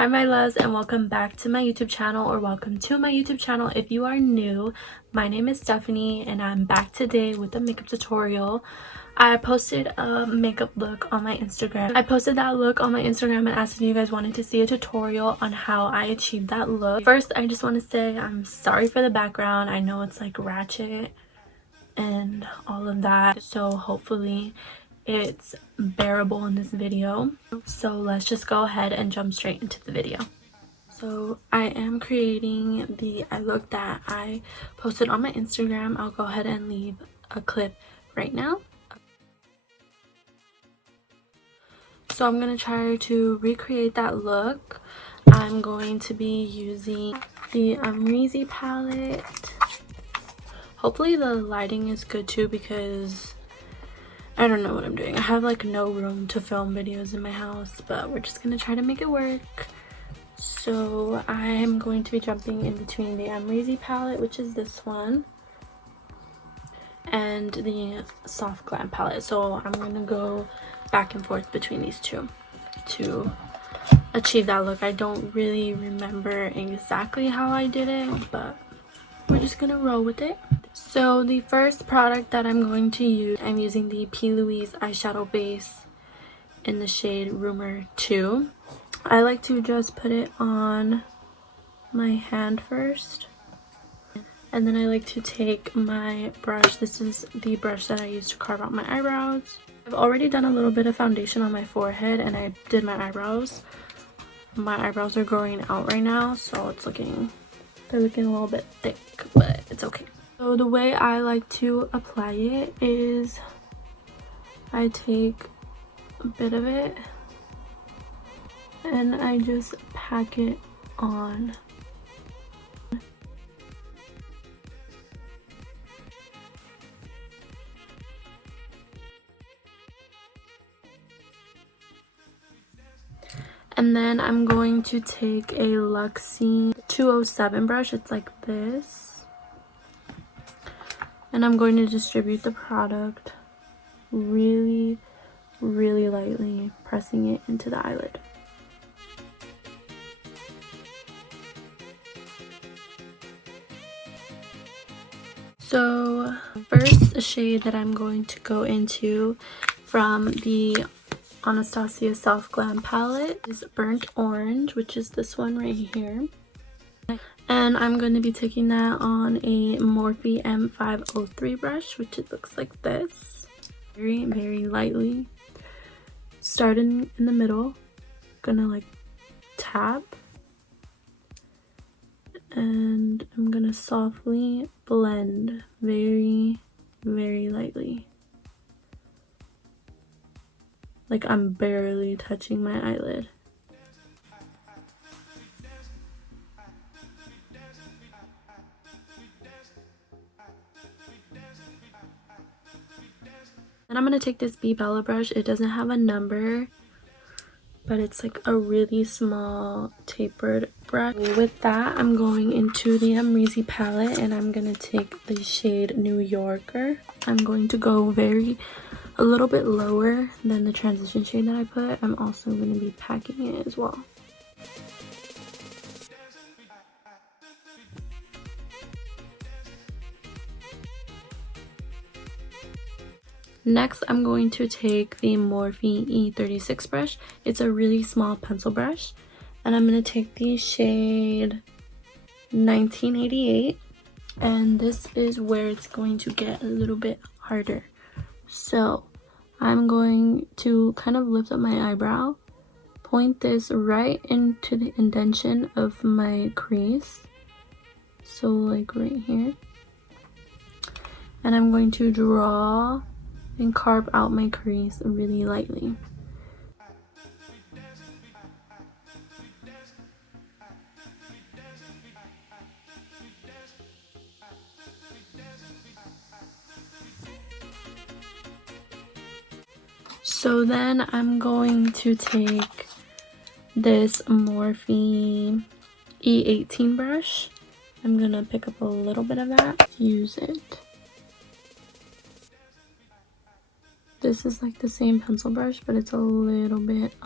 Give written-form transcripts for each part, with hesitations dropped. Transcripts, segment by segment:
Hi my loves, and welcome back to my YouTube channel, or welcome to my YouTube channel if you are new. My name is Stephanie and I'm back today with a makeup tutorial. I posted a makeup look on my Instagram. I posted that look on my Instagram and asked if you guys wanted to see a tutorial on how I achieved that look. First, I just want to say I'm sorry for the background. I know it's like ratchet and all of that, so hopefully it's bearable in this video. So let's just go ahead and jump straight into the video. So I am creating the eye look that I posted on my Instagram. I'll go ahead and leave a clip right now. So I'm going to try to recreate that look. I'm going to be using the AMREZY palette. Hopefully the lighting is good too, because I don't know what I'm doing. I have like no room to film videos in my house, but we're just gonna try to make it work. So I'm going to be jumping in between the AMREZY palette, which is this one, and the Soft Glam palette. So I'm gonna go back and forth between these two to achieve that look. I don't really remember exactly how I did it, but we're just gonna roll with it. So the first product that I'm going to use, I'm using the Louise eyeshadow base in the shade Rumor 2. I like to just put it on my hand first, and then I like to take my brush. This is the brush that I use to carve out my eyebrows. I've already done a little bit of foundation on my forehead and I did my eyebrows. My eyebrows are growing out right now, so they're looking a little bit thick, but it's okay. So the way I like to apply it is I take a bit of it and I just pack it on. And then I'm going to take a Luxie 207 brush. It's like this. And I'm going to distribute the product really, really lightly, pressing it into the eyelid. So first shade that I'm going to go into from the Anastasia Soft Glam palette is Burnt Orange, which is this one right here. And I'm going to be taking that on a Morphe M503 brush, which it looks like this. Very, very lightly. Starting in the middle. Gonna like tap. And I'm gonna softly blend very, very lightly. Like I'm barely touching my eyelid. And I'm going to take this Bella brush. It doesn't have a number, but it's like a really small tapered brush. With that, I'm going into the AMREZY palette and I'm going to take the shade New Yorker. I'm going to go a little bit lower than the transition shade that I put. I'm also going to be packing it as well. Next, I'm going to take the Morphe E36 brush. It's a really small pencil brush. And I'm going to take the shade 1988. And this is where it's going to get a little bit harder. So I'm going to kind of lift up my eyebrow. Point this right into the indentation of my crease. So like right here. And I'm going to draw and carve out my crease really lightly. So then I'm going to take this Morphe E18 brush. I'm gonna pick up a little bit of that, use it. This is like the same pencil brush, but it's a little bit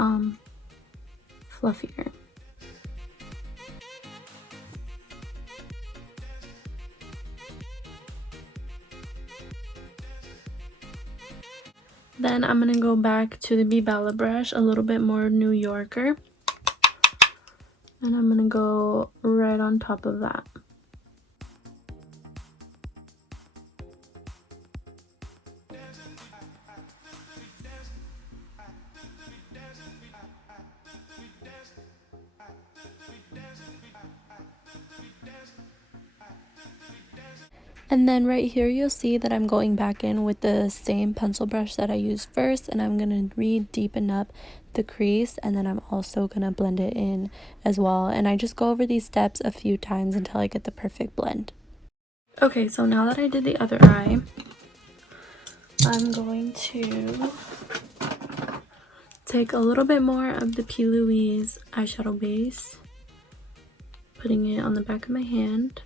fluffier. Then I'm going to go back to the Bella brush, a little bit more New Yorker. And I'm going to go right on top of that. And then right here you'll see that I'm going back in with the same pencil brush that I used first, and I'm going to re-deepen up the crease, and then I'm also going to blend it in as well. And I just go over these steps a few times until I get the perfect blend. Okay, so now that I did the other eye, I'm going to take a little bit more of the P. Louise eyeshadow base, putting it on the back of my hand.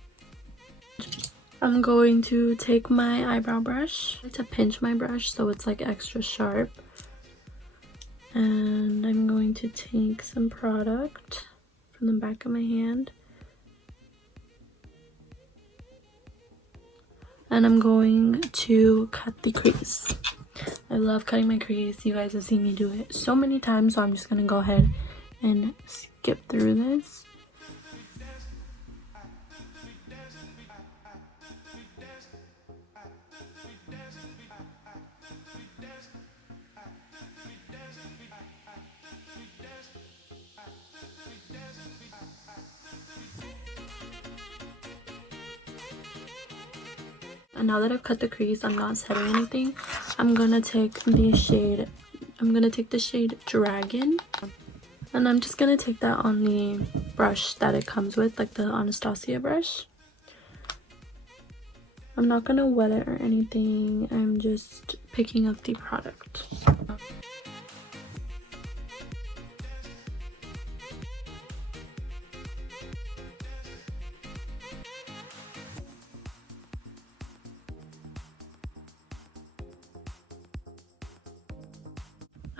I'm going to take my eyebrow brush to pinch my brush so it's like extra sharp. And I'm going to take some product from the back of my hand. And I'm going to cut the crease. I love cutting my crease. You guys have seen me do it so many times, so I'm just going to go ahead and skip through this. And now that I've cut the crease, I'm not setting anything. I'm gonna take the shade Dragon, and I'm just gonna take that on the brush that it comes with, like the Anastasia brush. I'm not gonna wet it or anything. I'm just picking up the product.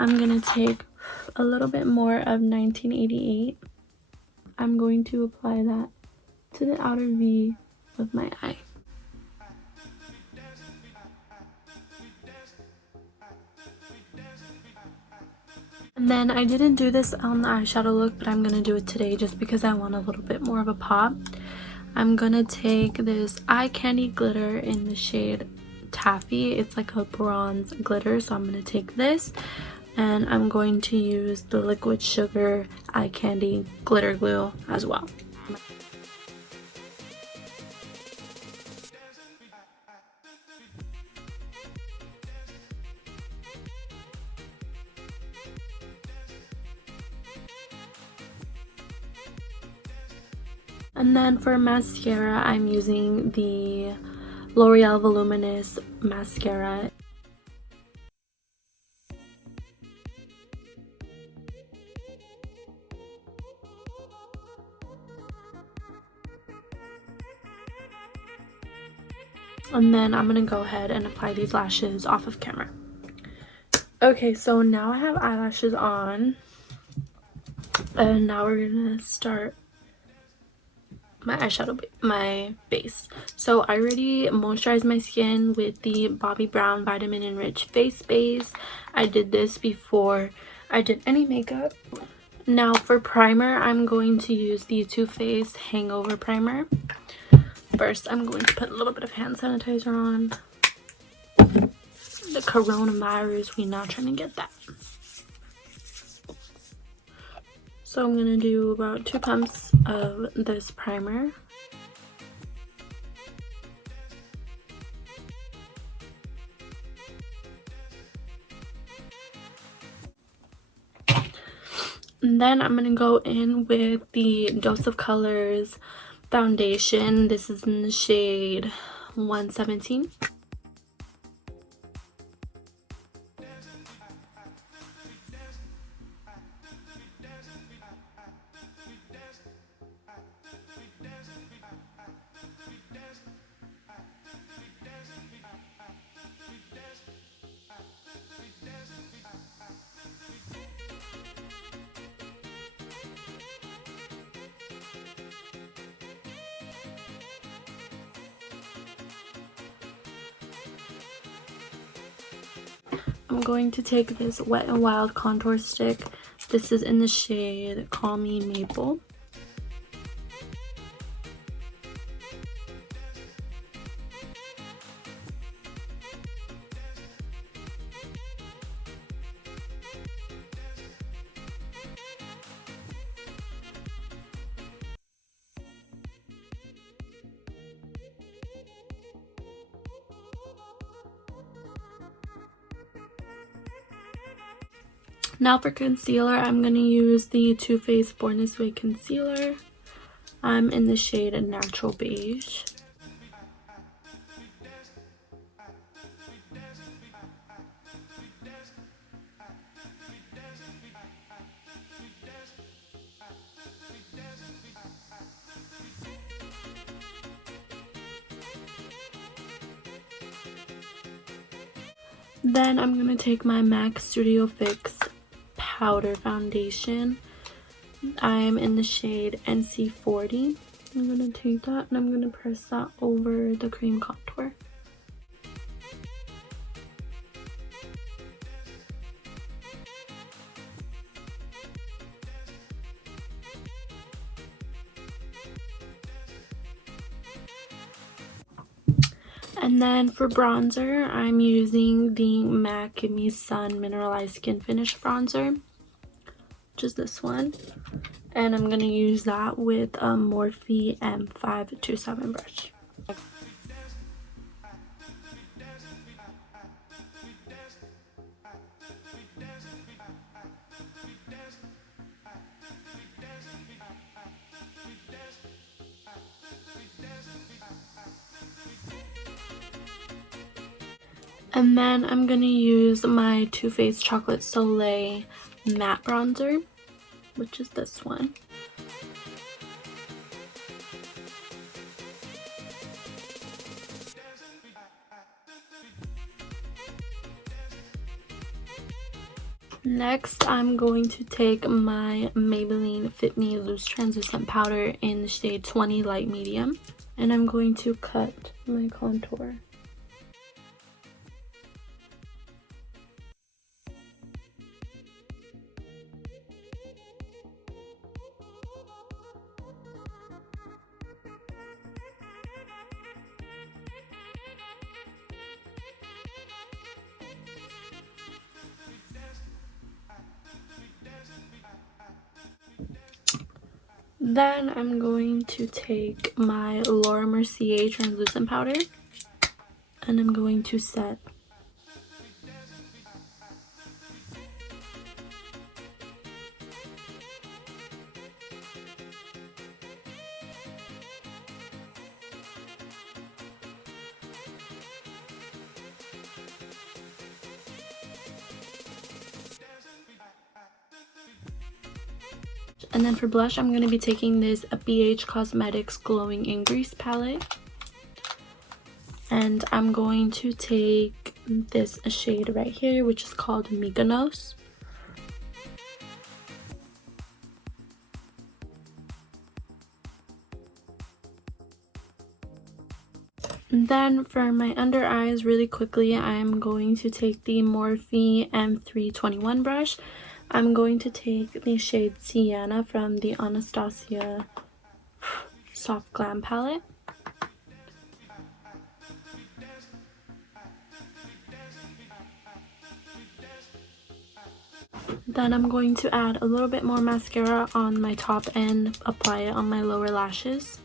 I'm gonna take a little bit more of 1988. I'm going to apply that to the outer V of my eye. And then I didn't do this on the eyeshadow look, but I'm gonna do it today just because I want a little bit more of a pop. I'm gonna take this EyeKandy glitter in the shade Taffy. It's like a bronze glitter, so I'm gonna take this. And I'm going to use the Liquid Sugar EyeKandy glitter glue as well. And then for mascara, I'm using the L'Oreal Voluminous mascara. And then I'm gonna go ahead and apply these lashes off of camera. Okay, so now I have eyelashes on, and now we're gonna start my eyeshadow, my base. So I already moisturized my skin with the Bobbi Brown Vitamin Enriched face base. I did this before I did any makeup. Now for primer, I'm going to use the Too Faced Hangover primer. First, I'm going to put a little bit of hand sanitizer on. The coronavirus, we're not trying to get that. So I'm going to do about 2 pumps of this primer. And then I'm going to go in with the Dose of Colors foundation. This is in the shade 117. I'm going to take this Wet n Wild contour stick. This is in the shade Call Me Maple. Now for concealer, I'm going to use the Too Faced Born This Way concealer. I'm in the shade Natural Beige. Then I'm going to take my MAC Studio Fix powder foundation. I'm in the shade NC40. I'm going to take that and I'm going to press that over the cream contour. And then for bronzer, I'm using the MAC Give Me Sun Mineralized Skin Finish Bronzer, which is this one. And I'm going to use that with a Morphe M527 brush. And then I'm going to use my Too Faced Chocolate Soliel Matte Bronzer, which is this one. Next, I'm going to take my Maybelline Fit Me Loose Translucent Powder in the shade 20 Light Medium. And I'm going to cut my contour. Then I'm going to take my Laura Mercier translucent powder and I'm going to set. And then for blush, I'm going to be taking this BH Cosmetics Glowing in Grease palette. And I'm going to take this shade right here, which is called Mykonos. And then for my under eyes, really quickly, I'm going to take the Morphe M321 brush. I'm going to take the shade Sienna from the Anastasia Soft Glam palette. Then I'm going to add a little bit more mascara on my top and apply it on my lower lashes.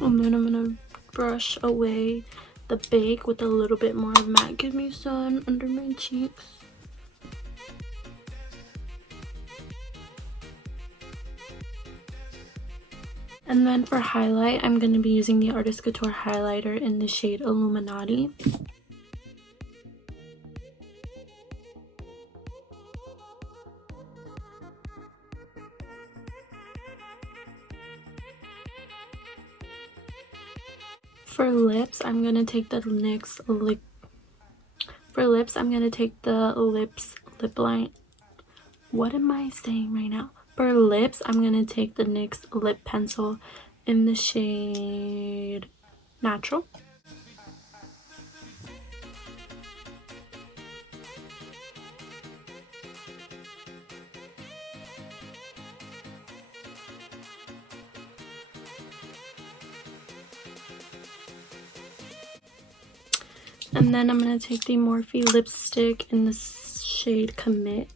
And then I'm going to brush away the bake with a little bit more of Matte Give Me Sun under my cheeks. And then for highlight, I'm going to be using the Artist Couture highlighter in the shade Illuminati. For lips, I'm going to take the NYX lip line what am I saying right now? For lips, I'm going to take the NYX lip pencil in the shade Natural. And then I'm going to take the Morphe lipstick in the shade Commit.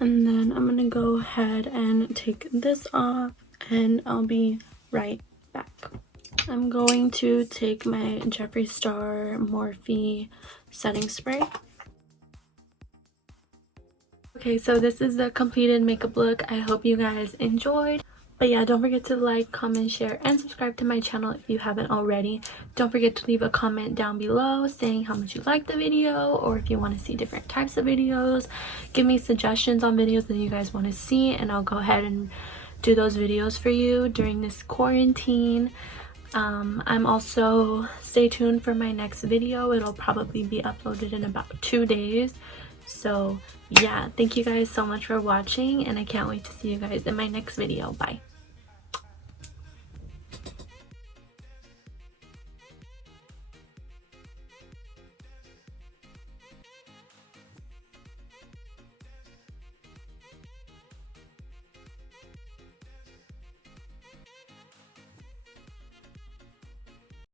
And then I'm going to go ahead and take this off, and I'll be right back. I'm going to take my Jeffree Star Morphe setting spray. Okay, so this is the completed makeup look. I hope you guys enjoyed. But yeah, don't forget to like, comment, share, and subscribe to my channel if you haven't already. Don't forget to leave a comment down below saying how much you liked the video, or if you want to see different types of videos. Give me suggestions on videos that you guys want to see, and I'll go ahead and do those videos for you during this quarantine. I'm also, stay tuned for my next video. It'll probably be uploaded in about 2 days. So yeah, thank you guys so much for watching, and I can't wait to see you guys in my next video. Bye.